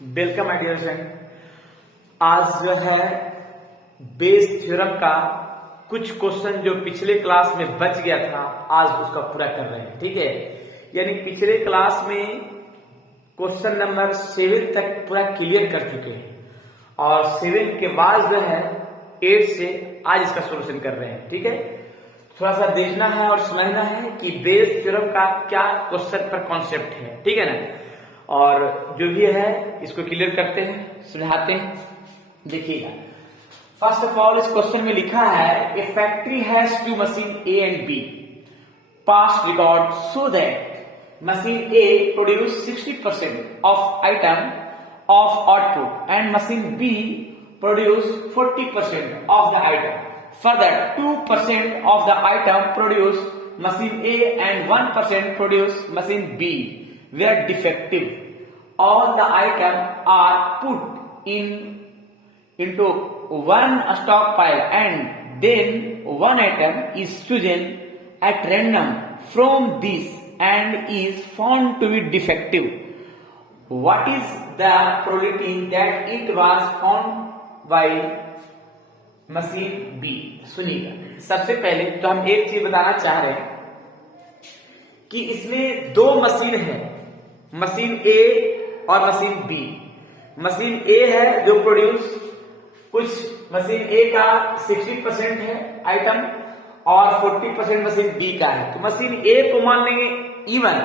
Welcome my dear friend. आज जो है बेस थ्योरम का कुछ क्वेश्चन जो पिछले क्लास में बच गया था, आज उसका पूरा कर रहे हैं। ठीक है, यानी पिछले क्लास में क्वेश्चन नंबर 7 तक पूरा क्लियर कर चुके हैं और 7 के बाद जो है 8 से आज इसका सोल्यूशन कर रहे हैं। ठीक है, थोड़ा सा देखना है और समझना है कि बेस थ्योरम का क्या क्वेश्चन पर कॉन्सेप्ट है। ठीक है ना, और जो भी है इसको क्लियर करते हैं, सुझाते हैं। देखिएगा, फर्स्ट ऑफ ऑल इस क्वेश्चन में लिखा है a factory has two machine A and B past record so that machine A produce 60% of item of output and machine B produce 40% of the item. Further, 2% of the item produced machine A and 1% produced machine B were defective. All the items are put into one stockpile and then one item is chosen at random from this and is found to be defective. What is the probability that it was found by machine B? सुनिएगा, सबसे पहले तो हम एक चीज बताना चाह रहे हैं कि इसमें दो मशीन है, मशीन ए और मशीन बी। मशीन ए है जो प्रोड्यूस कुछ मशीन ए का 60% है आइटम और 40% मशीन बी का है। तो मशीन ए को मान लेंगे E1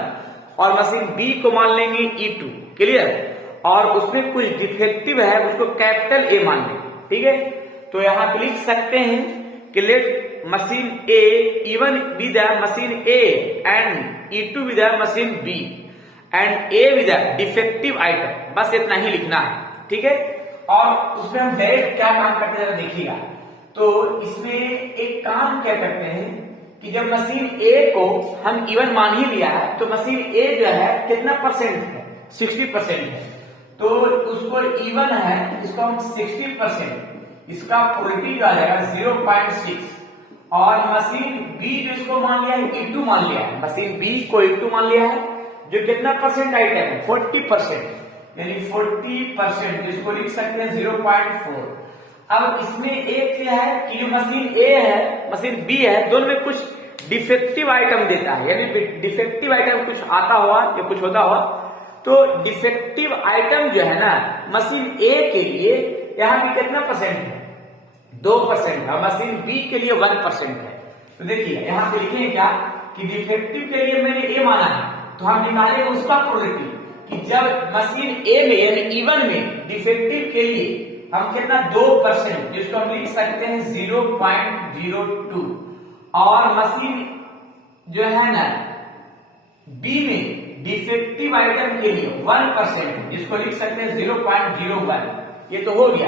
और मशीन बी को मान लेंगे E2। क्लियर? और उसमें कुछ डिफेक्टिव है, उसको कैपिटल ए मान लेंगे। ठीक है, तो यहां पे लिख सकते हैं कि let machine A E1 be the machine A and E2 be the machine B and A be the defective item. बस इतना ही लिखना है। ठीक है, और उसमें हम डायरेक्ट क्या काम करते हैं देखिएगा। तो इसमें एक काम क्या करते हैं कि जब मशीन ए को हम E1 मान ही लिया है तो मशीन ए जो है कितना परसेंट है? 60% है। तो उसको E1 है, इसको हम 60%, इसका प्रोबेबिलिटी आ जाएगा 0.6। और मशीन बी जो इसको मान लिया है E2 मान लिया है, मशीन बी को E2 मान लिया है जो कितना परसेंट आइटम है? 40%, यानी 40%, इसको लिख सकते हैं 0.4। अब इसमें एक क्या है कि जो मशीन ए है मशीन बी है, दोनों में कुछ डिफेक्टिव आइटम देता है, यानी डिफेक्टिव आइटम कुछ आता हुआ या कुछ होता हुआ। तो डिफेक्टिव आइटम जो है ना मशीन ए के लिए यहाँ पे कितना परसेंट है? 2% है। मशीन बी के लिए 1% है। तो देखिए यहाँ पे लिखे क्या कि डिफेक्टिव के लिए मैंने ए माना है, तो हम निकालेंगे उसका प्रोबेबिलिटी कि जब मशीन ए में यानी E1 में डिफेक्टिव के लिए हम कितना 2%, जिसको हम लिख सकते हैं 0.02। और मशीन जो है ना बी में डिफेक्टिव आइटम के लिए 1%, जिसको लिख सकते हैं 0.01। ये तो हो गया,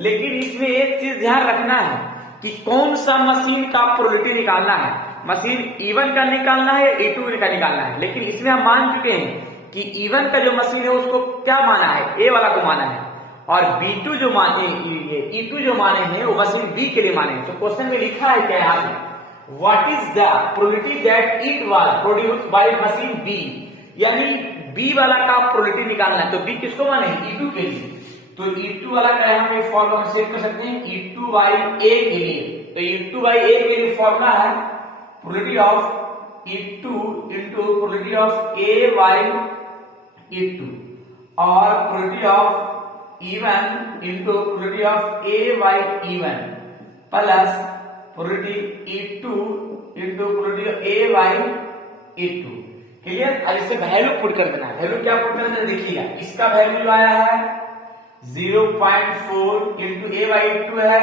लेकिन इसमें एक चीज ध्यान रखना है कि कौन सा मशीन का प्रोबेबिलिटी निकालना है। मशीन E1 का निकालना है, E2 का निकालना है। लेकिन इसमें हम मान चुके हैं कि E1 का जो मशीन है उसको क्या माना है? ए वाला को माना है। और B2 जो माने E2 जो माने हैं वो मशीन बी के लिए माने हैं। तो क्वेश्चन में लिखा है क्या यहाँ पे? What is the probability that it was produced by machine B, यानी बी वाला का प्रोबेबिलिटी निकालना है। तो बी किसको माने? E2 के लिए। तो E2 वाला का हम एक फॉर्मूला सेट कर सकते हैं E2 बाई ए के लिए। तो E2 बाई ए के लिए फॉर्मूला है probability of E2 into probability of A by E2 और probability of E1 into probability of A by E1 plus probability E2 into probability of A by E2। Clear? अब इससे value put कर देना है। Value क्या put करना है देखिएगा, इसका वैल्यू जो आया है 0.4 इंटू ए बाई 2 है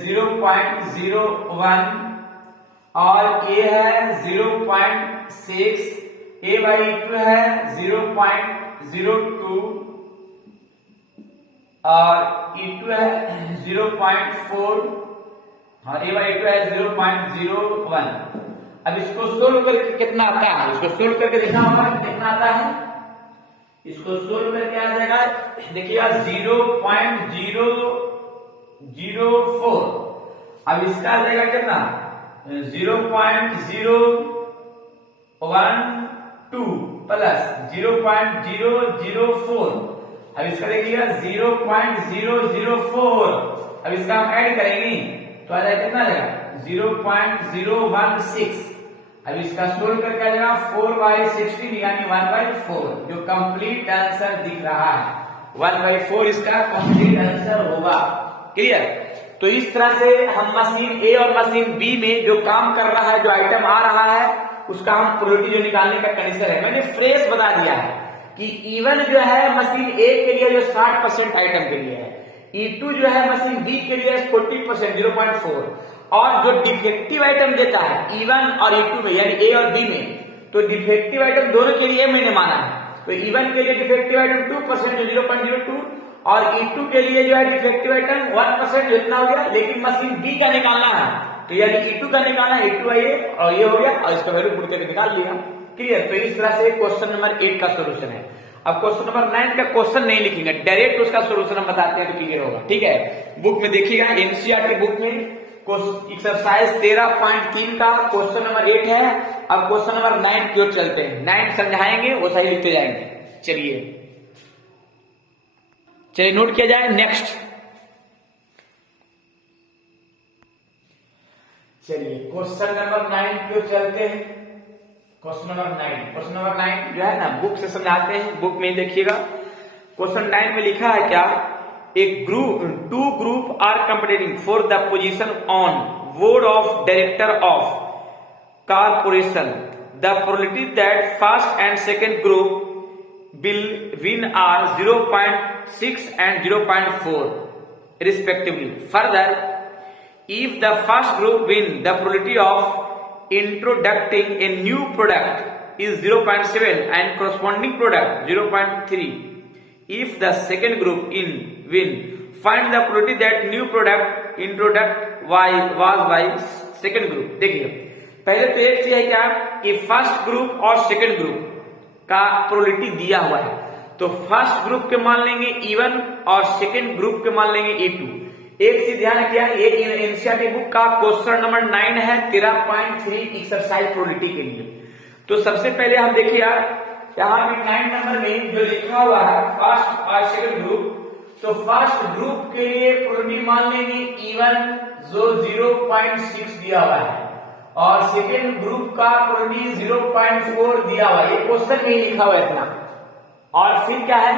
0.01 और ए है 0.6, ए बाई 2 है 0.02 और E2 है 0.4 और ए बाई 2 है 0.01। अब इसको सोल्व करके कितना आता है? इसको सोल्व करके देखना होगा कितना आता है। इसको सोल्व करके आ जाएगा, देखिएगा 0.004। अब इसका आ जाएगा कितना? 0.012 प्लस 0.004 अब इसका देखिएगा 0.004, अब इसका हम ऐड करेंगे तो आ जाएगा कितना आ जाएगा 0.016। अब इसका सोल्व करके आ जाएगा 4/16 यानी 1/4, जो कंप्लीट आंसर दिख रहा है 1/4 इसका कंप्लीट आंसर होगा। क्लियर? तो इस तरह से हम मशीन ए और मशीन बी में जो काम कर रहा है, जो आइटम आ रहा है, उसका हम प्रोबेबिलिटी जो निकालने का कंडीशन है मैंने फ्रेश बता दिया है कि इवन जो है मशीन ए के लिए जो 60% आइटम के लिए है, E2 जो है मशीन बी के लिए 40% 0.4, और जो डिफेक्टिव आइटम देता है E1 और E2 में यानी ए और बी में, तो डिफेक्टिव आइटम दोनों के लिए मैंने माना है। तो E1 के लिए डिफेक्टिव आइटम 2% जो 0.02, और E2 के लिए जो है डिफेक्टिव आइटम 1% जो इतना हो गया, लेकिन मशीन बी का निकालना है तो यानी E2 का निकालना है, E2 है ये और ये हो गया, और इसका वैल्यू पुट करके निकाल लिया। क्लियर? तो इस तरह से क्वेश्चन नंबर 8 का सोल्यूशन है। अब क्वेश्चन नंबर 9 का क्वेश्चन नहीं लिखेंगे, डायरेक्ट उसका सोल्यूशन हम बताते हैं तो क्लियर होगा। ठीक है, बुक में देखिएगा, एनसीईआरटी बुक में एक्सरसाइज 13.3 का क्वेश्चन नंबर 8 है। अब क्वेश्चन नंबर 9 की ओर चलते हैं, 9 समझाएंगे वो सही लिखते जाएंगे। चलिए नोट किया जाए। नेक्स्ट चलिए क्वेश्चन नंबर 9 की ओर चलते हैं। क्वेश्चन नंबर 9 जो है ना बुक से समझाते हैं। बुक में देखिएगा क्वेश्चन 9 में लिखा है क्या, एक two group are competing for the position on board of director of corporation, the probability that first and second group will win are 0.6 and 0.4 respectively. Further, if the first group win, the probability of introducing a new product is 0.7 and corresponding product 0.3. If the second group win, find the probability that new product introduced was by second group. देखिए पहले तो एक चीज है क्या कि first group और second group का प्रोबेबिलिटी दिया हुआ है, तो फर्स्ट ग्रुप के मान लेंगे E1 और सेकेंड ग्रुप के मान लेंगे E2। एक चीज ध्यान रखिए, ये एनसीईआरटी बुक का क्वेश्चन नंबर 9 है 13.3 एक्सरसाइज प्रोबेबिलिटी के लिए। तो सबसे पहले हम देखिए यार यहाँ पे 9 नंबर में जो लिखा हुआ है फर्स्ट और सेकेंड ग्रुप, तो फर्स्ट ग्रुप के लिए प्रोबेबिलिटी मान लेंगे E1 जो 0.6 दिया हुआ है, और सेकेंड ग्रुप का प्रोबेबिलिटी 0.4 दिया हुआ है, ये क्वेश्चन में ही लिखा हुआ है इतना। और फिर क्या है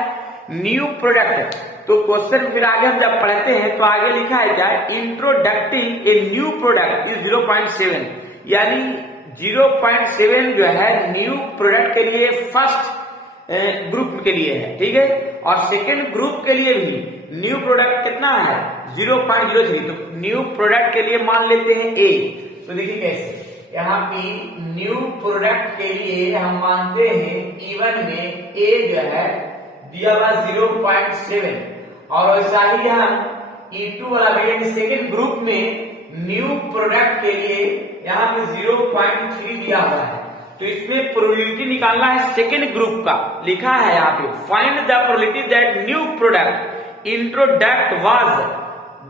न्यू प्रोडक्ट, तो क्वेश्चन फिर आगे हम जब पढ़ते हैं तो आगे लिखा है क्या, इंट्रोडक्टिंग ए न्यू प्रोडक्ट इज 0.7, यानी 0.7 जो है न्यू प्रोडक्ट के लिए फर्स्ट ग्रुप के लिए है। ठीक है, और सेकेंड ग्रुप के लिए भी न्यू प्रोडक्ट कितना है 0.03, तो न्यू प्रोडक्ट के लिए मान लेते हैं ए। तो देखिए कैसे, यहाँ पे न्यू प्रोडक्ट के लिए हम मानते हैं E1 में ए जो है दिया हुआ 0.7, और वैसा ही हम E2 वाला सेकेंड ग्रुप में न्यू प्रोडक्ट के लिए यहाँ पे 0.3 दिया हुआ है। तो इसमें प्रोबेबिलिटी निकालना है सेकेंड ग्रुप का, लिखा है यहाँ पे find the probability that new product introduced was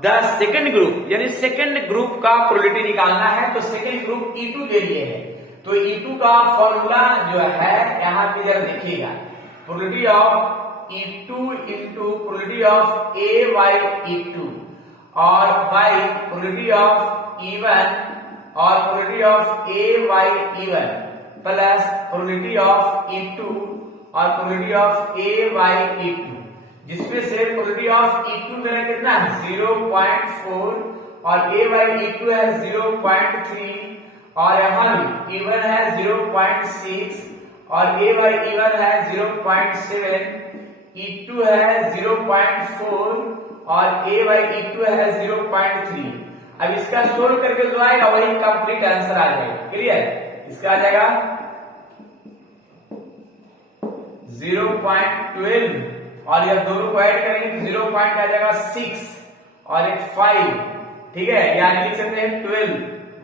the second group, यानी सेकेंड ग्रुप का प्रोबेबिलिटी निकालना है। तो सेकेंड ग्रुप E2 के लिए है, तो E2 का फॉर्मूला जो है यहाँ पे जरा देखिएगा, probability of E2 into probability of A by E2 और बाई प्रोबेबिलिटी ऑफ E1 और probability of A by E1 plus probability of E2 और probability of A by E2, जिसमें से प्रोबेबिलिटी ऑफ E2 मेरा कितना है 0.4 और A बाई E2 है 0.3, और यहाँ भी E1 है 0.6 और A बाई E1 है 0.7, E2 है 0.4 और A बाई E2 है 0.3। अब इसका सोल्व करके जो आएगा वही कंप्लीट आंसर आ जाएगा। क्लियर? इसका आ जाएगा 0.12 और ये दोनों को ऐड करेंगे तो 0 पॉइंट आ जाएगा 6 और एक 5। ठीक है, यानी लिख सकते हैं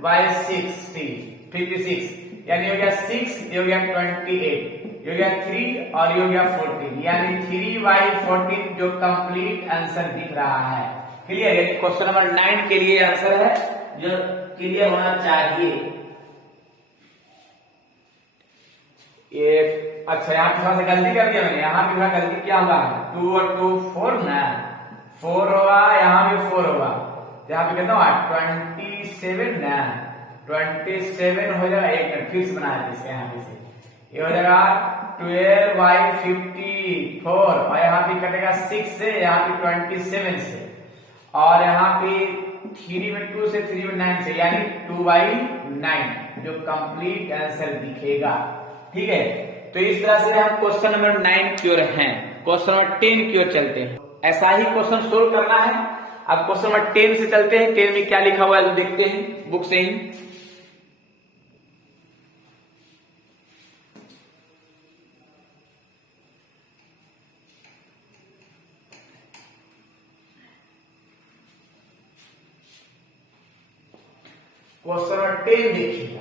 12/60 56, यानी हो गया 6, ये हो गया 28, ये हो गया 3 और ये हो गया 14, यानी 3/14 जो कंप्लीट आंसर दिख रहा है। क्लियर? ये क्वेश्चन नंबर 9 के लिए आंसर है जो क्लियर होना चाहिए। ये अच्छा यहाँ पे थोड़ा सा गलती कर दिया मैंने, यहाँ पे थोड़ा गलती क्या हुआ है, 2 और 2 4 ना, 4 होगा, यहाँ भी 4 होगा, यहाँ पे कितना हुआ 27 ना, 27 हो जाएगा। एक मिनट फिर से बना है इसके, यहाँ पे से ये हो जाएगा 12/54 और यहाँ पे कटेगा 6 से, यहाँ पे 27 से, और यहाँ पे 3 में 2 से, 3 में 9 से, यानी 2/9 जो कंप्लीट आंसर दिखेगा। ठीक है, तो इस तरह से हम क्वेश्चन नंबर 9 की ओर हैं। क्वेश्चन नंबर 10 की ओर चलते हैं। ऐसा ही क्वेश्चन सोल्व करना है। अब क्वेश्चन नंबर 10 से चलते हैं। 10 में क्या लिखा हुआ है तो देखते हैं बुक से ही। क्वेश्चन नंबर 10 देखिएगा,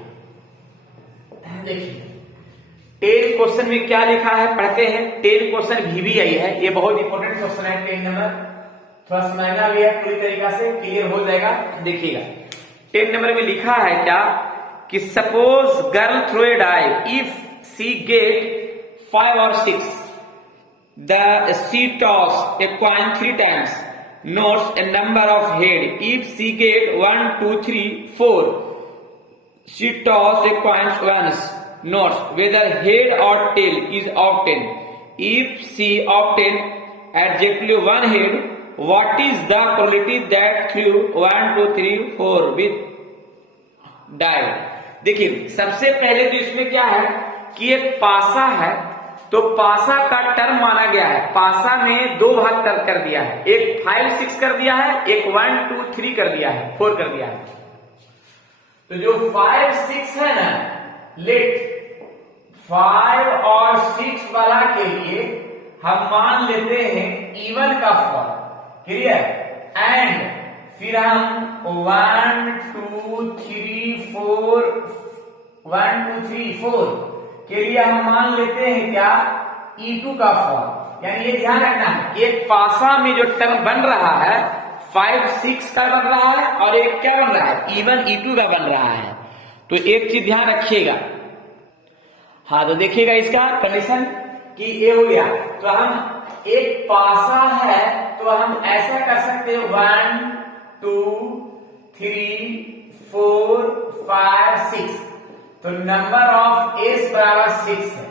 देखिए 10 क्वेश्चन में क्या लिखा है पढ़ते हैं। 10 क्वेश्चन VBI है, ये बहुत इंपॉर्टेंट क्वेश्चन है। 10 नंबर थोड़ा समझना भी है, पूरी तरीका से क्लियर हो जाएगा। देखिएगा 10 नंबर में लिखा है क्या कि suppose girl throw a die, if she get 5 और 6, the she toss a coin 3 times, notes a number of head. If she get 1 2 3 4, she toss a coin once, notes whether head or tail is obtained. If she obtain exactly one head, what is the probability that through 1 2 3 4 with die? देखिए सबसे पहले तो इसमें क्या है कि एक पासा है, तो पासा का टर्म माना गया है। पासा में 2 भाग तर्क कर दिया है, एक 5 6 कर दिया है, एक 1 2 3 कर दिया है, 4 कर दिया है। तो जो 5 6 है ना, लेट 5 और 6 वाला के लिए हम मान लेते हैं इवन का फॉर्म, क्लियर, एंड फिर हम 1 2 3 4 1 2 3 4 के लिए हम मान लेते हैं क्या E2 का फॉर्म। यानी ये ध्यान रखना है, एक पासा में जो टर्म बन रहा है 5 6 का बन रहा है और एक क्या बन रहा है इवन E2 का बन रहा है। तो एक चीज ध्यान रखिएगा। हाँ तो देखिएगा इसका कंडीशन कि ये हो गया, तो हम एक पासा है तो हम ऐसा कर सकते हैं 1 2 3 4 5 6, तो नंबर ऑफ एस बराबर 6 है।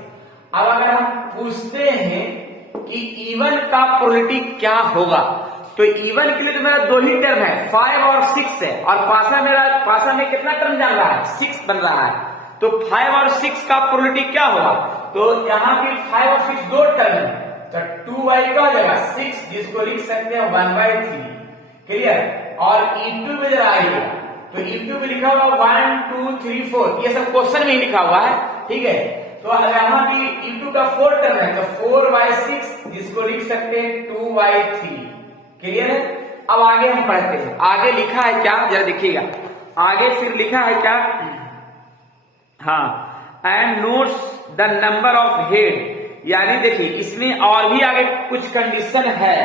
अब अगर हम पूछते हैं कि इवन का प्रोबेबिलिटी क्या होगा, तो इवन के लिए तो मेरा 2 ही टर्म है, 5 और 6 है, और पासा में कितना टर्म जा रहा है 6 बन रहा है, तो 5 और 6 का प्रोबेबिलिटी क्या होगा, तो यहाँ पे 5 और 6 2 टर्म है, तो 2y का हो जाएगा 6, जिसको लिख सकते हैं 1/3, क्लियर। और E2 में जरा आइएगा, तो E2 में लिखा हुआ 1 2 3 4, ये सब क्वेश्चन में ही लिखा हुआ है, ठीक है। तो यहाँ भी E2 का 4 टर्म है, तो 4/6, जिसको लिख सकते हैं 2/3, क्लियर है। अब आगे हम पढ़ते हैं, आगे लिखा है क्या जरा देखिएगा। आगे फिर लिखा है क्या, हाँ, and notes the number of head, यानी देखिए इसमें और भी आगे कुछ कंडीशन है,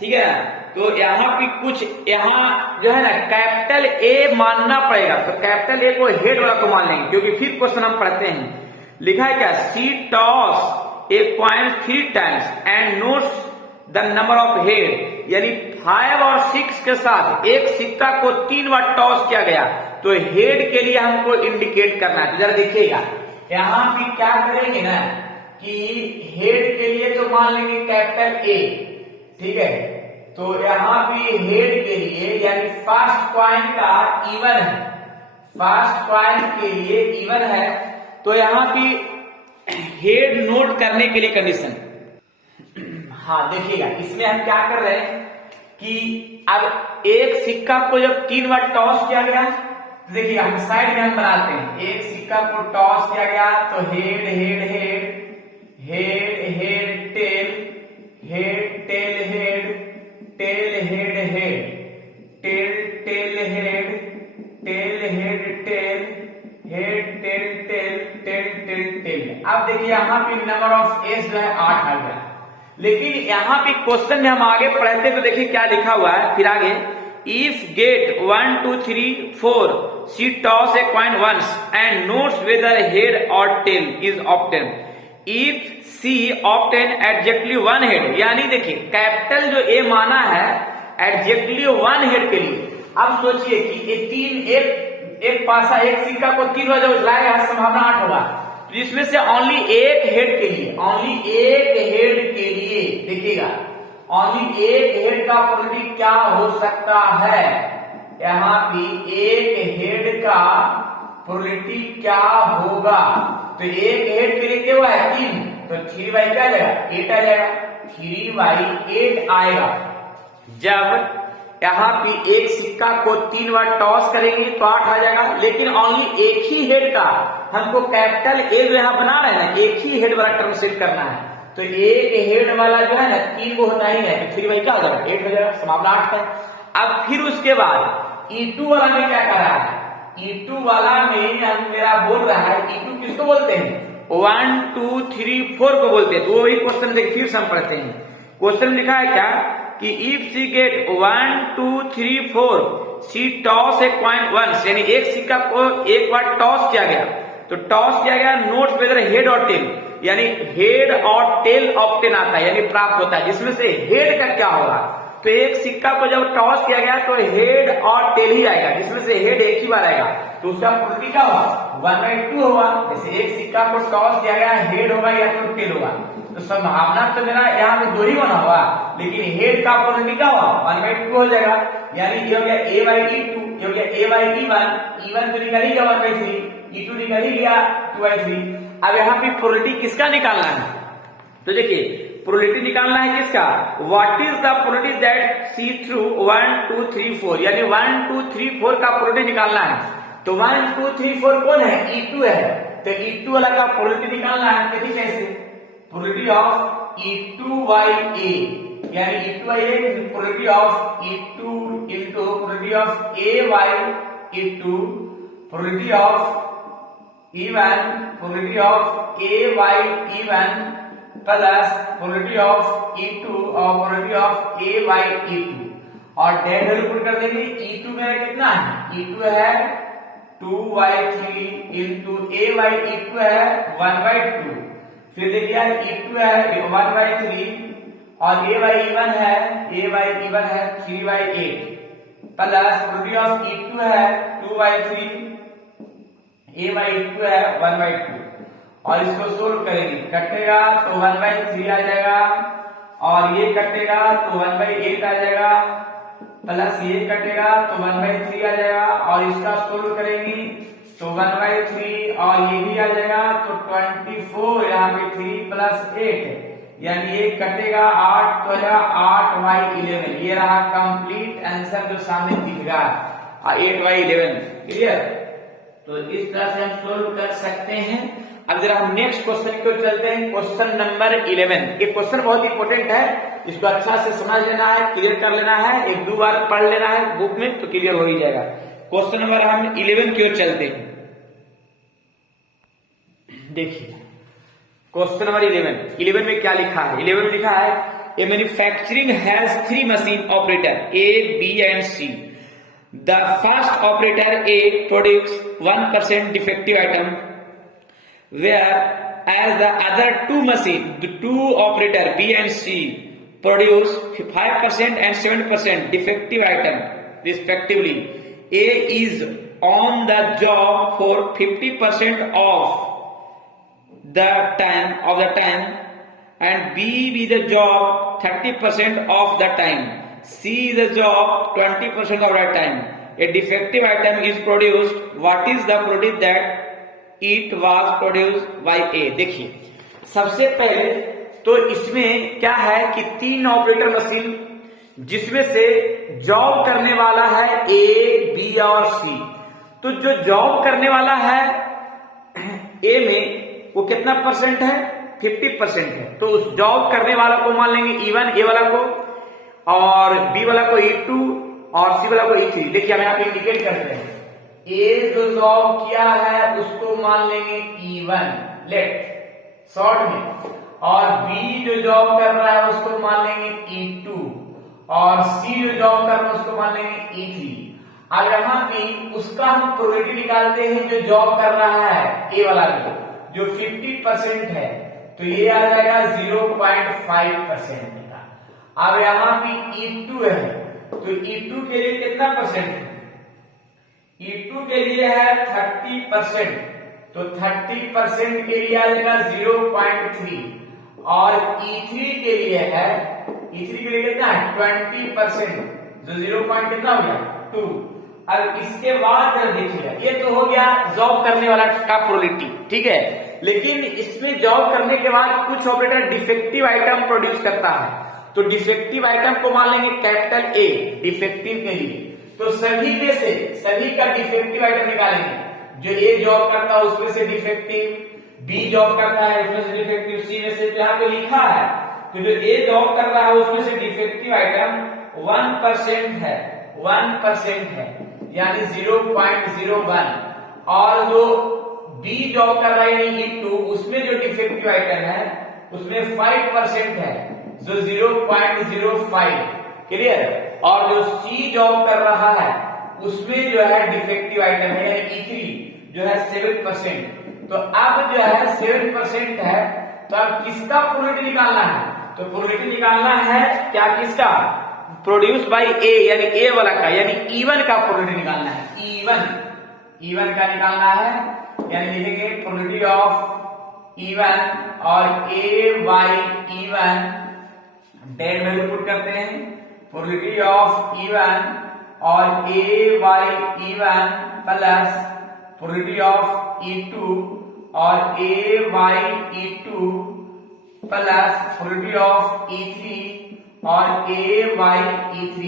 ठीक है। तो यहाँ पे कुछ, यहाँ जो है ना कैपिटल ए मानना पड़ेगा, तो कैपिटल ए को हेड वाला को मान लेंगे, क्योंकि फिर क्वेश्चन हम पढ़ते हैं। लिखा है क्या, she toss a coin 3 times and notes the number of head, यानी 5 और 6 के साथ एक सिक्का को 3 बार टॉस किया गया, तो हेड के लिए हमको इंडिकेट करना है। तो जरा देखिएगा यहाँ पे क्या करेंगे ना कि हेड के लिए तो मान लेंगे कैपिटल ए, ठीक है। तो यहाँ पे हेड के लिए यानी फर्स्ट कॉइन का इवन है, फर्स्ट कॉइन के लिए इवन है, तो यहाँ पे हेड नोट करने के लिए कंडीशन, हाँ देखिएगा इसमें हम क्या कर रहे हैं कि अब एक सिक्का को जब 3 बार टॉस किया गया, तो देखिए हम साइड में हम बनाते हैं, एक सिक्का को टॉस किया गया तो head head head head head tail head tail head tail head head tail tail head tail head tail head tail tail tail tail tail. अब देखिए यहाँ पे नंबर ऑफ एस जो है 8 आ गया, लेकिन यहाँ पे क्वेश्चन में हम आगे पढ़ते तो देखिए क्या लिखा हुआ है फिर आगे, if get 1 2 3 4 she toss a coin once and notes whether head or tail is obtain, if she obtain exactly one head, यानी देखिए कैपिटल जो ए माना है एग्जैक्टली वन हेड के लिए। अब सोचिए कि ये तीन एक पासा एक सिक्का को 3 बार जब उछलाएगा संभावना 8 होगा, तो इसमें से ओनली एक हेड के लिए, ओनली एक हेड के लिए देखिएगा, ओनली एक हेड का प्रोबेबिलिटी क्या हो सकता है, यहाँ भी एक हेड का प्रोबेबिलिटी क्या होगा। तो एक हेड के लिए क्या हुआ है 3, तो 3/8 क्या आ जाएगा, 8 आ जाएगा, 3/8 आएगा। जब यहाँ पे एक सिक्का को 3 बार टॉस करेंगे तो 8 आ जाएगा, लेकिन ओनली एक ही हेड का हमको कैपिटल ए जो यहाँ बना रहे हैं ना, एक ही हेड वाला टर्म सेट करना है, तो एक हेड वाला जो है ना 3 को होता ही है, तो 3/8 क्या हो जाएगा, 8 हो जाएगा, संभावना 8 है। अब फिर उसके बाद E2 वाला में क्या कर रहा है, E2 वाला में हम मेरा बोल रहा है, E2 किसको बोलते हैं, 1 2 3 4 को बोलते हैं। तो वही क्वेश्चन देखिए फिर से हम पढ़ते हैं। क्वेश्चन लिखा है क्या कि if she get 1 2 3 4 she toss a coin once, यानी एक सिक्का को एक बार टॉस किया गया, तो टॉस किया गया notes whether head or tell, यानी हेड और टेल ऑब्टेन आता है, यानी प्राप्त होता है, जिसमें से हेड का क्या होगा, तो एक सिक्का को जब टॉस किया गया तो हेड और टेल ही आएगा, जिसमें से हेड एक ही बार आएगा, तो उसका प्रोबेबिलिटी क्या होगा 1/2 होगा। जैसे एक सिक्का को टॉस किया गया हेड होगा या तो टेल होगा, तो संभावना तो मेरा यहाँ पे 2 ही बना हुआ, लेकिन हेड का प्रोबेबिलिटी क्या होगा 1/2 हो जाएगा, यानी ये हो गया A/E2, ये हो गया A/E1, E1 तो निकल ही गया 1/3, E2 निकल ही गया 2/3। अब यहाँ पे प्रोबेबिलिटी किसका निकालना है, तो देखिए प्रोबेबिलिटी निकालना है किसका, what is the probability that she throw 1 2 3 4, यानी 1 2 3 4 का प्रोबेबिलिटी निकालना है। तो 1 2 3 4 कौन है, E2 है, तो E2 वाला का प्रोबेबिलिटी निकालना है, देखिए कैसे, प्रोबेबिलिटी ऑफ E2/A, यानी E2/A probability of E2 into probability of A/E2 probability of E1 probability of A/E1 plus probability of E2 और प्रोबेबिलिटी ऑफ A/E2, और डेड वैल्यू पुट कर देंगे। E2 में कितना है, E2 है 2/3 इंटू A/E2 है 1/2, फिर देखिए E2 है 1/3 और A/E1 है 3/8 प्लस प्रोबेबिलिटी ऑफ E2 है 2/3, A/E2 है 1/2, और इसको सोल्व करेंगे, कटेगा तो 1/3 आ जाएगा, और ये कटेगा तो 1/8 आ जाएगा, प्लस ये कटेगा तो 1/3 आ जाएगा, और इसका सोल्व करेंगे तो 1/3 और ये भी आ जाएगा, तो 24, यहाँ पे 3 प्लस 8, यानी ये कटेगा 8 तो आएगा 8/11। ये रहा कंप्लीट आंसर जो सामने दिख रहा है 8/11। क्लियर, तो इस तरह से हम सोल्व कर सकते हैं। अब जरा हम नेक्स्ट क्वेश्चन को चलते हैं, क्वेश्चन नंबर 11। ये क्वेश्चन बहुत इंपॉर्टेंट है, इसको अच्छा से समझ लेना है, क्लियर कर लेना है, 1-2 बार पढ़ लेना है बुक में तो क्लियर हो ही जाएगा। क्वेश्चन नंबर हम 11 की ओर चलते हैं। देखिए क्वेश्चन नंबर 11 में क्या लिखा है, 11 में लिखा है ए manufacturing has 3 machine operator A, B and C. The first operator A produces 1% defective item, whereas the other 2 machine, the 2 operator B and C produce 5% and 7% defective item respectively. A is on the job for 50% of the time and B be the job 30% of the time. C is the job 20% of the time. A defective item is produced. What is the product that it was produced by A? देखिए सबसे पहले तो इसमें क्या है कि 3 operator machine, जिसमें से जॉब करने वाला है A, B और C। तो जो जॉब करने वाला है A में वो कितना परसेंट है, 50% है, तो उस जॉब करने वाला को मान लेंगे E1 A वाला को, और B वाला को E2 और C वाला को E3। देखिए हम यहाँ पे इंडिकेट करते हैं, A जो जॉब किया है उसको मान लेंगे E1 लेफ्ट शॉर्ट में, और B जो जॉब कर रहा है उसको मान लेंगे E2, और C जो जॉब कर रहा है उसको मान लेंगे E3। अब यहाँ पे उसका हम प्रोबेबिलिटी निकालते हैं जो जॉब कर रहा है A वाला को, जो 50% है, तो ये आ जाएगा 0.5% का। अब यहां पे E2 है, तो E2 के लिए कितना परसेंट है? E2 के लिए है 30%, तो 30% के लिए आ जाएगा 0.3, और E3 के लिए है, E3 के लिए कितना है 20%, जो 0. कितना हो गया 2। अब इसके बाद देखिएगा, ये तो हो गया जॉब करने वाला का प्रोबेबिलिटी, ठीक है। लेकिन इसमें जॉब करने के बाद कुछ ऑपरेटर डिफेक्टिव आइटम प्रोड्यूस करता है, तो डिफेक्टिव आइटम को मान लेंगे कैपिटल ए डिफेक्टिव के लिए। तो सभी में से सभी का डिफेक्टिव आइटम निकालेंगे, जो ए जॉब करता है उसमें से डिफेक्टिव, बी जॉब करता है उसमें से डिफेक्टिव, सी में से, यहाँ पे लिखा है तो जो ए जॉब कर रहा है उसमें से डिफेक्टिव आइटम 1% है, 1% है, यानी 0.01, और जो बी जॉब कर रहा है यानी E2, उसमें जो डिफेक्टिव आइटम है उसमें 5% है, जो 0.05, क्लियर। और जो सी जॉब कर रहा है उसमें जो है डिफेक्टिव आइटम है यानी E3 जो है 7%। तो अब जो है 7% है, तो अब किसका प्रोबेबिलिटी निकालना है? तो प्रोबेबिलिटी निकालना है क्या, किसका? प्रोड्यूस बाय ए, यानी ए वाला का, यानी E1 का प्रोबेबिलिटी निकालना है। E1 का निकालना है, यानी लिखेंगे प्रोबेबिलिटी ऑफ E1 और ए बाई E1 डेल वैल्यू पुट करते हैं, प्रोबेबिलिटी ऑफ E1 और A by E1 plus probability of E2 और A by E2 plus probability of E3 और ए बाई E3।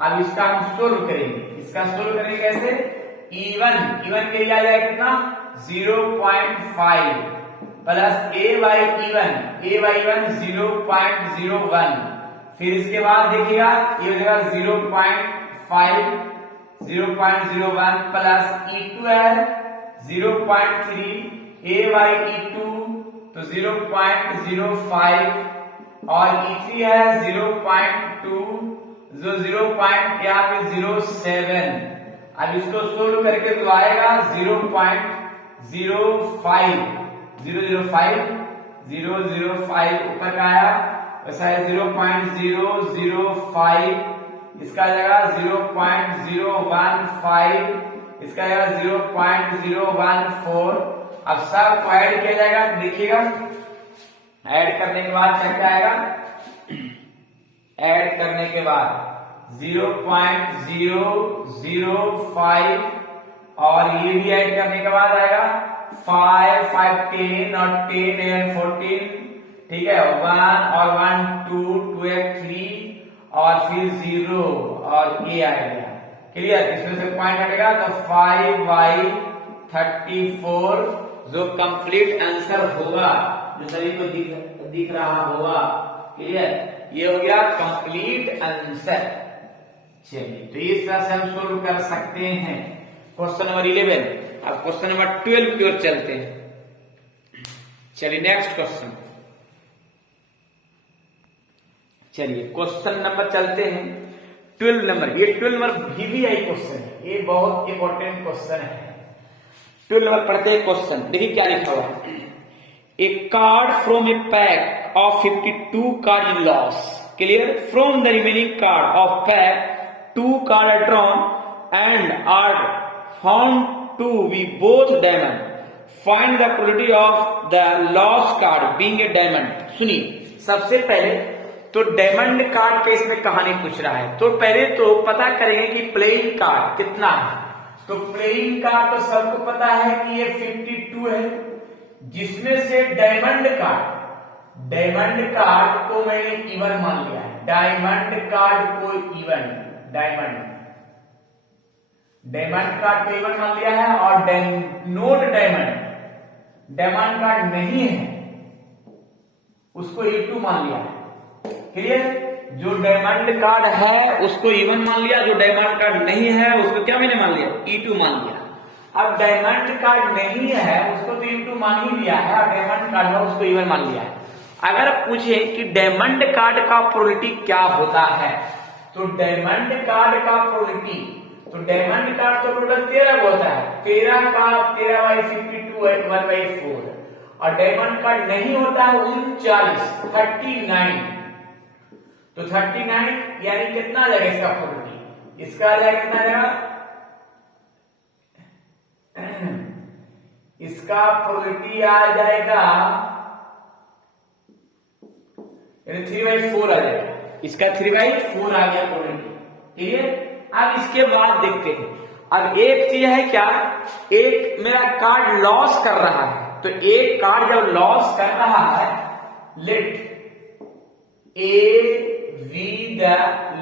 अब इसका हम सोल्व करेंगे, इसका सोल्व करेंगे कैसे? E1 के लिए आ जाएगा कितना 0.5 प्लस ए बाई E1 0.01, फिर इसके बाद देखिएगा ये हो जाएगा 0.01 प्लस E2 है 0.3, ए बाई E2 तो 0.05 और E3 है 0.2, जो 0. यहाँ पे 0.7। अब इसको सोल्व करके तो आएगा 0.05 ऊपर का आया, वैसा है 0.005, इसका आ जाएगा 0.015, इसका आ जाएगा 0.014। अब सब को ऐड किया जाएगा, देखिएगा ऐड करने के बाद क्या आएगा? ऐड करने के बाद 0.005 और ये भी ऐड करने के बाद आएगा 5, 5, 10 और 10 and 14, ठीक है, 1 और 1 2, 2 and 3 और फिर 0 और ए आएगा, क्लियर। इसमें से पॉइंट हटेगा तो 5/34 जो कंप्लीट आंसर होगा, जो सभी को दिख रहा होगा, क्लियर। ये हो गया कंप्लीट आंसर। चलिए, तो इस तरह से हम सोल्व कर सकते हैं क्वेश्चन नंबर 11। अब क्वेश्चन नंबर 12 की ओर चलते हैं। चलिए नेक्स्ट क्वेश्चन, चलिए क्वेश्चन नंबर चलते हैं 12 नंबर। ये 12 नंबर VVI क्वेश्चन है, ये बहुत इंपॉर्टेंट क्वेश्चन है। 12 नंबर पढ़ते हैं क्वेश्चन, देखिए क्या लिखा हुआ है। A card from a pack of 52 cards is lost. Clear? From the remaining card of pack, 2 cards are drawn and are found to be both diamond. Find the probability of the lost card being a diamond. सुनिए, सबसे पहले तो diamond card के इसमें कहानी पूछ रहा है, तो पहले तो पता करेंगे कि प्लेइंग कार्ड कितना है। तो प्लेइंग कार्ड तो सबको पता है कि ये 52 है, जिसमें से डायमंड कार्ड को मैंने इवन मान लिया है। डायमंड कार्ड को इवन, डायमंड कार्ड को इवन मान लिया है, और नोट डायमंड कार्ड नहीं है उसको E2 मान लिया है, क्लियर। जो डायमंड कार्ड है उसको इवन मान लिया, जो डायमंड कार्ड नहीं है उसको क्या मैंने मान लिया? E2 मान लिया। अब डायमंड कार्ड नहीं है उसको तो E2 मान ही लिया है, और डायमंड कार्ड है उसको इवन मान लिया है। अगर पूछे कि डायमंड कार्ड का प्रोबेबिलिटी क्या होता है, तो डायमंड कार्ड का प्रोबेबिलिटी, तो डायमंड कार्ड तो टोटल 13 होता है, 13 का 13/52 1/4, और डायमंड का नहीं होता है 39। तो 39 यानी कितना आ जाएगा इसका प्रोबेबिलिटी, इसका आ जाएगा कितना आ जाएगा, इसका प्रोबेबिलिटी आ जाएगा यानी 3/4 आ जाएगा, इसका 3/4 आ गया प्रोबेबिलिटी। ठीक है, अब इसके बाद देखते हैं। अब एक चीज है क्या, एक मेरा कार्ड लॉस कर रहा है, तो एक कार्ड जब लॉस कर रहा है, let A be the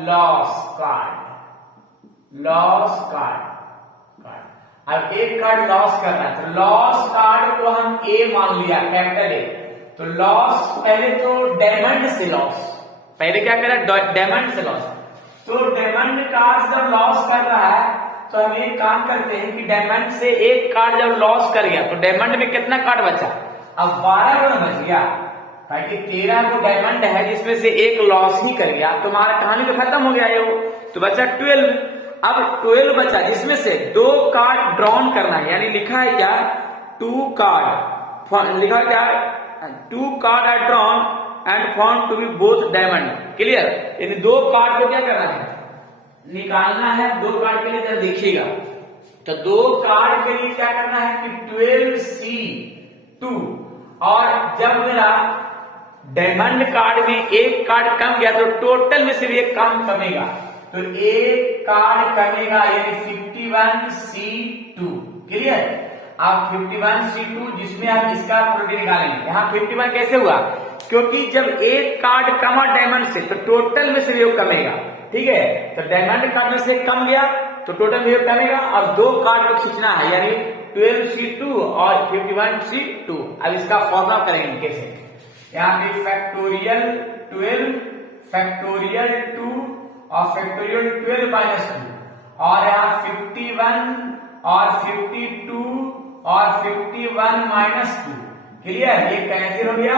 lost card, lost card. अब एक कार्ड लॉस कर रहा है, तो लॉस कार्ड को हम ए मान लिया, कैपिटल ए। तो लॉस पहले तो डायमंड से लॉस, पहले क्या करा, डायमंड से लॉस। तो डायमंड कार्ड जब लॉस कर रहा है तो हम एक काम करते हैं कि डायमंड से एक कार्ड जब लॉस कर गया तो डायमंड में कितना कार्ड बचा, अब 12 गुण बच गया, ताकि 13 को डायमंड है जिसमें से एक लॉस ही कर गया, तो हमारा कहानी तो खत्म हो गया ये, तो बचा 12। अब 12 बचा जिसमें से 2 कार्ड ड्रॉन करना है, यानी लिखा है क्या 2 कार्ड, लिखा है क्या 2 card are drawn and found to be both diamond. Clear, यानी 2 कार्ड को क्या करना है, निकालना है। 2 कार्ड के लिए जरा देखिएगा, तो 2 कार्ड के लिए क्या करना है कि 12C2, और जब मेरा डायमंड कार्ड में एक कार्ड कम गया तो टोटल में से भी एक काम कमेगा, तो एक कार्ड कमेगा यानी 51C2। क्लियर, आप 51C2 जिसमें आप इसका प्रोडक्ट निकालेंगे। यहाँ 51 कैसे हुआ, क्योंकि जब एक कार्ड कमा डायमंड से तो टोटल में से भी कमेगा। ठीक है, तो डायमंड कार्ड में से कम गया तो टोटल में कमेगा, और 2 कार्ड को खींचना है यानी 12C2 और 51C2। अब इसका फॉर्मूला करेंगे कैसे, यहाँ पे फैक्टोरियल 12 फैक्टोरियल 2 और फैक्टोरियल 12 माइनस 2, और यहाँ 51 और 52 और 51 माइनस 2। क्लियर, ये कैंसिल हो गया,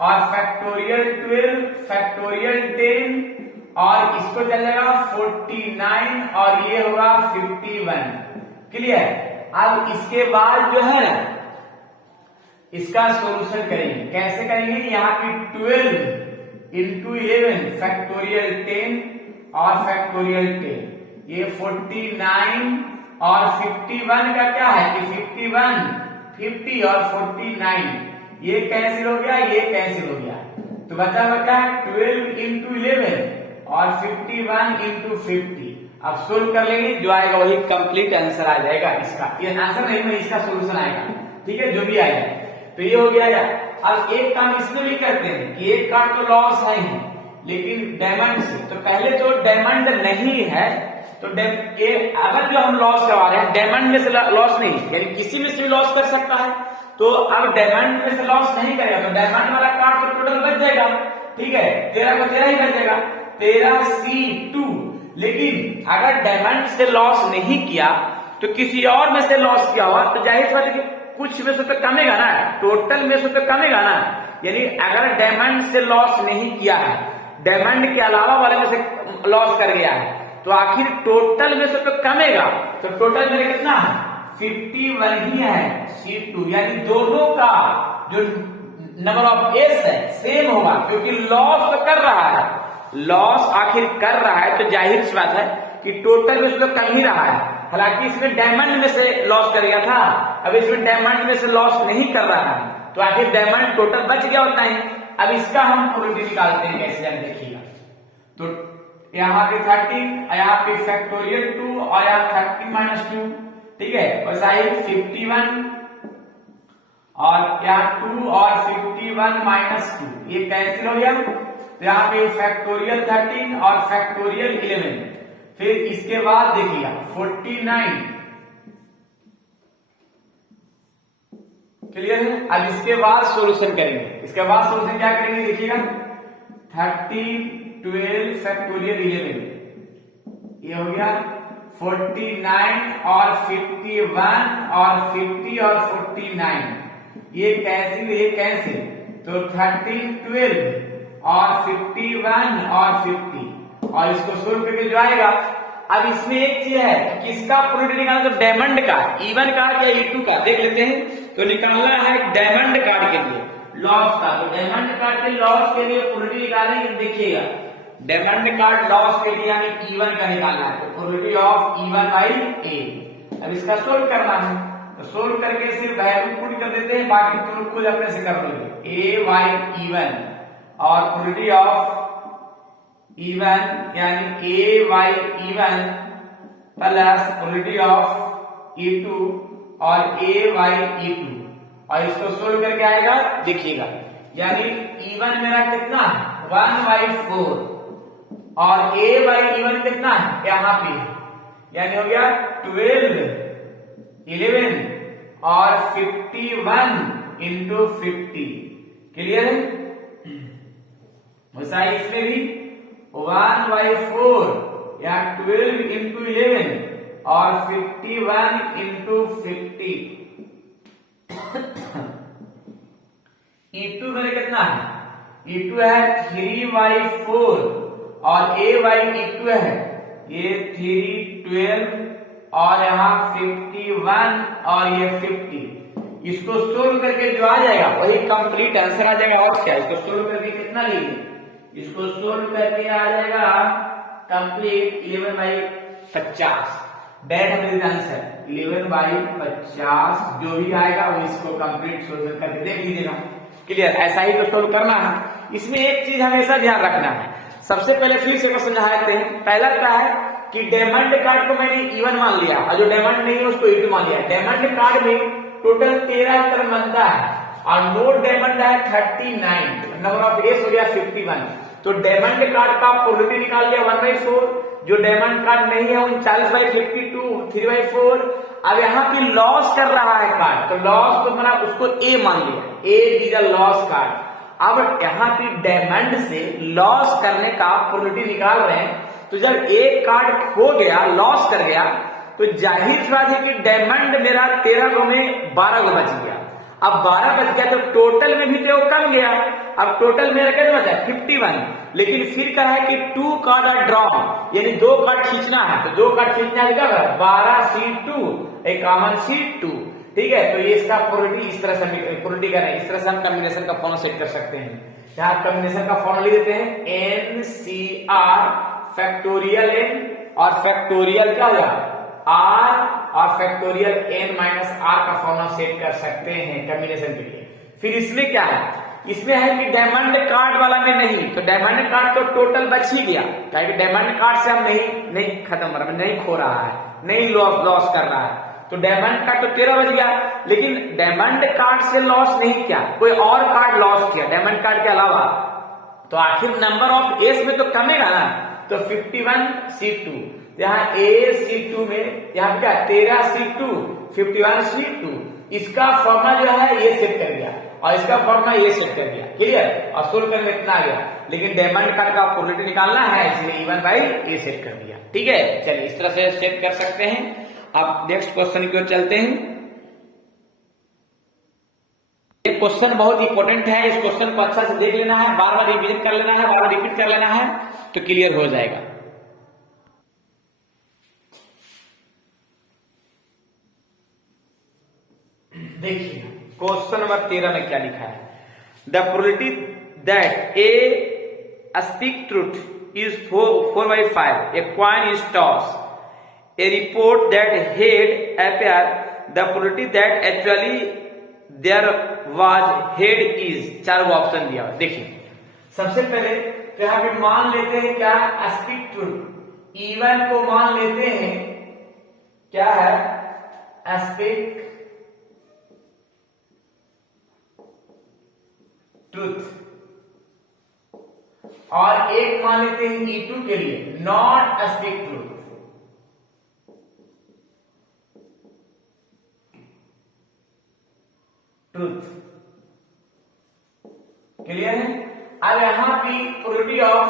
और फैक्टोरियल 12 फैक्टोरियल 10 और इसको चलेगा 49 और ये होगा 51। क्लियर, अब इसके बाद जो है ना इसका सॉल्यूशन करेंगे, कैसे करेंगे, यहाँ पे 12 इंटू 11 फैक्टोरियल 10 और फैक्टोरियल 10, ये 49 और 51 का क्या है कि 51 50 और 49, ये कैंसिल हो गया, ये कैंसिल हो गया, तो बचा 12 इंटू 11 और 51 इंटू 50। अब सोल्व कर लेंगे, जो आएगा वही कंप्लीट आंसर आ जाएगा इसका, ये आंसर नहीं में इसका सोल्यूशन आएगा। ठीक है, जो भी आएगा, तो ये हो गया यार। अब एक काम इसमें भी करते हैं कि एक कार्ड तो लॉस है ही, लेकिन डायमंड से, तो पहले तो डायमंड नहीं है, तो अगर जो हम लॉस करवा रहे हैं डायमंड में से लॉस नहीं, यानी किसी में से भी लॉस कर सकता है, तो अब डायमंड में से लॉस नहीं करेगा तो डायमंड वाला कार्ड तो टोटल बच जाएगा। ठीक है, 13 को 13 ही बच जाएगा, 13C2। लेकिन अगर डायमंड से लॉस नहीं किया तो किसी और में से लॉस किया हुआ, तो जाहिर बात है कि कुछ में से तो कमेगा ना, टोटल में से तो कमेगा ना। यानी अगर डायमंड से लॉस नहीं किया है, डायमंड के अलावा वाले में से लॉस कर गया है, तो आखिर टोटल में से तो कमेगा, तो टोटल में कितना है 51 ही है C2, यानी दोनों का जो नंबर ऑफ एस है सेम होगा, क्योंकि लॉस तो कर रहा है, लॉस आखिर कर रहा है, तो जाहिर सी बात है कि टोटल में से तो कम ही रहा है। हालांकि इसमें डायमंड में से लॉस कर गया था, अब इसमें डायमंड में से लॉस नहीं कर रहा है, तो आखिर डायमंड टोटल बच गया उतना ही। अब इसका हम प्रोबेबिलिटी निकालते हैं, कैसे आप देखिएगा, तो यहाँ पे 13, यहाँ पे फैक्टोरियल 2 और यहाँ 13 माइनस 2। ठीक है, और साइड 51 और यहाँ 2 और 51 माइनस 2, ये कैंसिल हो गया, तो यहाँ पे फैक्टोरियल 13 और फैक्टोरियल 11। फिर इसके बाद देखिएगा 49। क्लियर है, अब इसके बाद सॉल्यूशन करेंगे, इसके बाद सॉल्यूशन क्या करेंगे देखिएगा, 13 12 फैक्टोरियल 11, ये हो गया 49 और 51 और 50 और 49, ये कैंसिल, ये कैंसिल, तो 13 12 और 51 और 50, और इसको सोल्व करके जो आएगा। अब इसमें एक चीज है, किसका प्रोडक्ट निकालना, तो डायमंड का, इवन का या E2 का, देख लेते हैं। तो निकालना है डायमंड कार्ड के लिए लॉस का। तो डायमंड कार्ड के लॉस के लिए प्रोबेबिलिटी निकालेंगे, देखिएगा डायमंड कार्ड लॉस के लिए यानी E1 का निकालना है, तो probability of E1 by A। अब इसका सोल्व करना है, तो सोल्व करके सिर्फ वैल्यू पुट कर देते हैं, बाकी तुम लोग खुद अपने से कर लोगे। A बाई E1 और प्रोबेबिलिटी ऑफ E1 यानी A by E1 plus probability of E2 और A बाई E2, और इसको सोल्व करके आएगा देखिएगा, यानी E1 मेरा कितना है 1/4 और A बाई E1 कितना है यहाँ पे, यानी हो गया 12, 11 और 51 इंटू 50। क्लियर है? वैसा ही इसमें भी 1/4 या 12 इंटू 11 और 51 इंटू 50। E2 मेरे कितना है, E2 है 3/4 और A बाई E2 है ये 3, 12 और यहाँ 51 और ये 50। इसको सोल्व करके जो आ जाएगा वही कंप्लीट आंसर आ जाएगा। और क्या, इसको सोल्व करके कितना लीजिए, इसको सोल्व करके आ जाएगा कंप्लीट 11/50। डायरेक्ट आंसर 11/50 जो भी आएगा वो इसको कंप्लीट सोल्व करके देख लीजिएगा। क्लियर? ऐसा ही तो सोल्व करना है। इसमें एक चीज हमेशा ध्यान रखना है, सबसे पहले फिर से समझाते हैं। पहला क्या है कि डायमंड कार्ड को मैंने E1 मान लिया और जो डायमंड नहीं है उसको E2 मान लिया। डायमंड कार्ड में टोटल 13 टर्म बनता है और नोट डायमंड है 39, नंबर ऑफ एस हो गया 51। तो डायमंड कार्ड का प्रोबेबिलिटी निकाल लिया 1/4, जो डायमंड कार्ड नहीं है 39/52, 3/4। अब यहाँ पे लॉस कर रहा है कार्ड, तो लॉस को मैंने उसको ए मान लिया, ए इज अ लॉस कार्ड। अब यहाँ पे डायमंड से लॉस करने का प्रोबेबिलिटी निकाल रहे हैं, तो जब एक कार्ड खो गया लॉस कर गया तो जाहिर सी बात है कि डायमंड मेरा 13 गो में 12 गो बच गया। अब 12 बच गया तो टोटल में भी तो कम गया। अब टोटल मेरा कितना बचा 51, लेकिन फिर कहा है कि 2 कार्ड आर ड्रॉन, यानी 2 कार्ड खींचना है, तो 2 कार्ड खींचना है क्या 12C2 ए कॉमन C2। ठीक है, तो ये इसका प्रोबेबिलिटी इस तरह से प्रोबेबिलिटी करें, इस तरह से हम कॉम्बिनेशन का फॉर्मूला सेट कर सकते हैं। यहाँ कॉम्बिनेशन का फॉर्मूला लिख देते हैं NCR फैक्टोरियल n और फैक्टोरियल क्या होगा R और फैक्टोरियल n माइनस R का फॉर्मूला सेट कर सकते हैं कॉम्बिनेशन के लिए। फिर इसमें क्या है, इसमें है कि डायमंड कार्ड वाला में नहीं, तो डायमंड कार्ड तो टोटल बच ही गया, क्योंकि डायमंड कार्ड से हम नहीं खत्म कर रहा है, नहीं खो रहा है, नहीं लॉस कर रहा है। तो डायमंड कार्ड तो 13 बच गया, लेकिन डायमंड कार्ड से लॉस नहीं किया, कोई और कार्ड लॉस किया डायमंड कार्ड के अलावा, तो आखिर नंबर ऑफ एस में तो कमेगा ना। तो 51C2 यहाँ AC2 में यहाँ क्या 13C2 51C2, इसका फॉर्मूला जो है ये सेट कर दिया और इसका फॉर्मूला ये सेट कर दिया। क्लियर? और सोल्व करने में इतना आ गया, लेकिन डायमंड कार्ड का प्रोबेबिलिटी निकालना है इसलिए E1/A सेट कर दिया। ठीक है, चलिए इस तरह से सेट कर सकते हैं। अब नेक्स्ट क्वेश्चन की ओर चलते हैं। ये क्वेश्चन बहुत इंपॉर्टेंट है, इस क्वेश्चन को अच्छा से देख लेना है, बार बार रिवीजन कर लेना है, बार बार रिपीट कर लेना है, तो क्लियर हो जाएगा। देखिए क्वेश्चन नंबर 13 में क्या लिखा है, the probability that A speak truth is 4/5, a coin is toss, a report that head appear, the probability that actually there was head is, 4 option दिया। देखिए सबसे पहले तो यहाँ पे मान लेते हैं क्या स्पीक ट्रूथ, E1 को मान लेते हैं क्या है स्पीक ट्रूथ, और एक मान लेते हैं E2 के लिए नॉट स्पीक ट्रूथ। क्लियर है? अब यहां भी प्रोबेबिलिटी ऑफ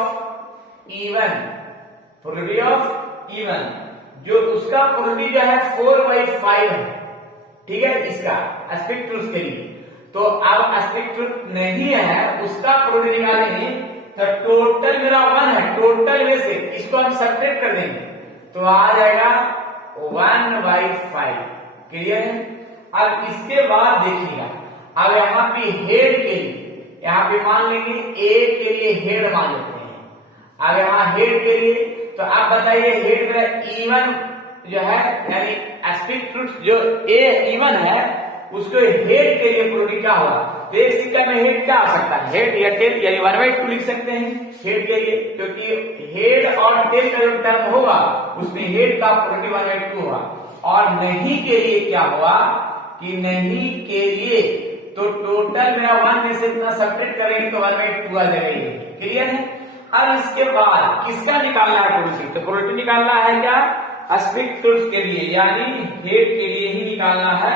E1 जो उसका प्रोबेबिलिटी जो है 4/5 है। ठीक है, इसका एस्पेक्ट ट्रूथ के लिए, तो अब एस्पेक्ट ट्रूथ नहीं है उसका प्रोबेबिलिटी निकालेंगे, तो टोटल मेरा 1 है, टोटल में से इसको हम सब्ट्रैक्ट कर देंगे तो आ जाएगा 1/5। क्लियर है? अब इसके बाद देखिएगा, अब यहाँ पे हेड के लिए, यहाँ पे मान लेंगे ए के लिए हेड मान लेते हैं। अब यहाँ हेड के लिए तो आप बताइए हेड मेरा इवन जो है, यानी एस्पेक्ट रूट जो ए इवन है उसको हेड के लिए प्रोडक्ट क्या होगा, तो एक सिक्का में हेड क्या आ सकता है, हेड या टेल, यानी 1/2 लिख सकते हैं हेड के लिए, क्योंकि हेड और टेल का जो टर्म होगा उसमें हेड का प्रोडक्ट 1/2 होगा। और नहीं के लिए क्या हुआ कि नहीं के लिए तो टोटल मेरा 1 में से इतना सब्ट्रैक्ट करेंगे तो 1/2 आ जाएगा। क्लियर है। अब इसके बाद किसका निकालना है प्रोडक्ट, तो प्रोडक्ट निकालना है क्या, एस्पेक्ट रूट्स के लिए, यानी हेड के लिए ही निकालना है,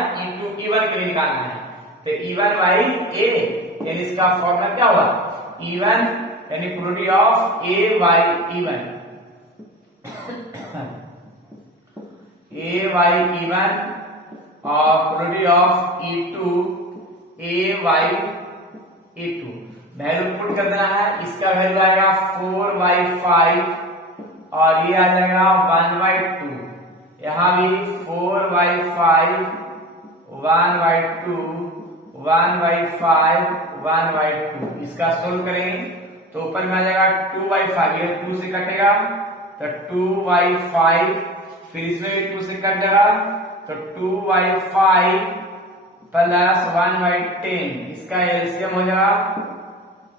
इवन के लिए निकालना है। तो इवन बाई ए, यानी इसका फॉर्मूला क्या होगा, इवन यानी product of A by E one, A by E one और product of E2 A by E2। Value put कर देना है, इसका वैल्यू आएगा 4/5 और ये आ जाएगा 1/2, यहाँ भी 4/5 1/2 1/5 1/2। इसका सोल्व करेंगे तो ऊपर में आ जाएगा 2/5, ये 2 से कटेगा तो 2/5, फिर इसमें भी 2 से कट जाएगा तो 2/5 प्लस 1/10, इसका एलसीएम हो जाएगा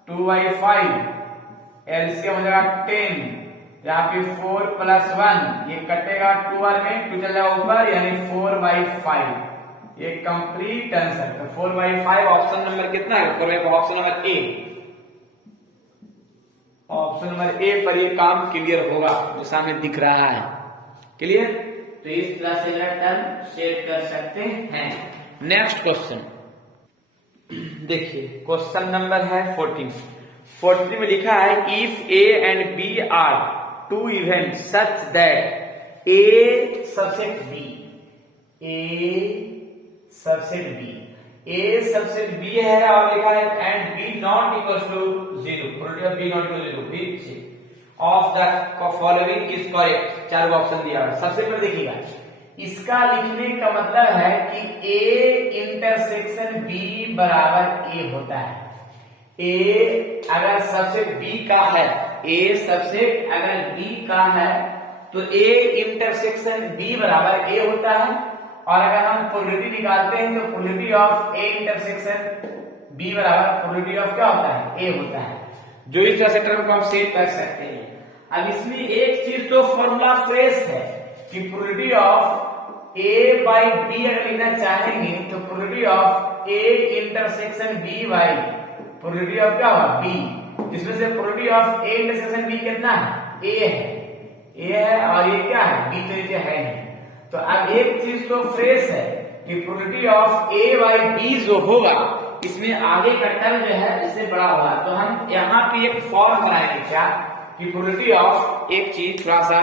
2/5, एलसीएम हो जाएगा 10, यहाँ पे 4 + 1 ये कटेगा 2 बार में, 2 चल जाएगा ऊपर, यानी 4/5, ये कंप्लीट आंसर। तो 4/5 ऑप्शन नंबर कितना है, option number A, option number A पर ये काम क्लियर होगा जो सामने दिख रहा है। क्लियर, तो इस तरह से टर्म सेट कर सकते हैं। नेक्स्ट क्वेश्चन देखिए, क्वेश्चन नंबर है 14 में लिखा है if A and B are two event such that A subset B, A subset B है और लिखा है and B not equal to 0, product of B not equal to 0, which of the following is correct. 4 option दिया है। सबसे पहले देखिएगा, इसका लिखने का मतलब है कि ए इंटरसेक्शन बी बराबर ए होता है। ए अगर सबसेट बी का है, ए सबसेट अगर बी का है तो ए इंटरसेक्शन बी बराबर ए होता है। और अगर हम प्रोबेबिलिटी निकालते हैं तो probability of A intersection B बराबर प्रोबेबिलिटी ऑफ क्या होता है, ए होता है। जो इस तरह से टर्म को आप सेट कर सकते हैं। अब इसमें एक चीज तो फॉर्मूला फ्रेश है कि probability of A by B अगर लिखना चाहेंगे तो probability of A intersection B by probability of क्या होगा, बी, जिसमें से probability of A intersection B कितना है, ए है और ये क्या है, बी तो नीचे है नहीं। तो अब एक चीज तो फ्रेश है कि probability of A by B जो होगा इसमें आगे का टर्म जो है इससे बड़ा होगा। तो हम यहाँ पे एक फॉर्म बनाएंगे क्या कि प्रोबेबिलिटी ऑफ, एक चीज थोड़ा सा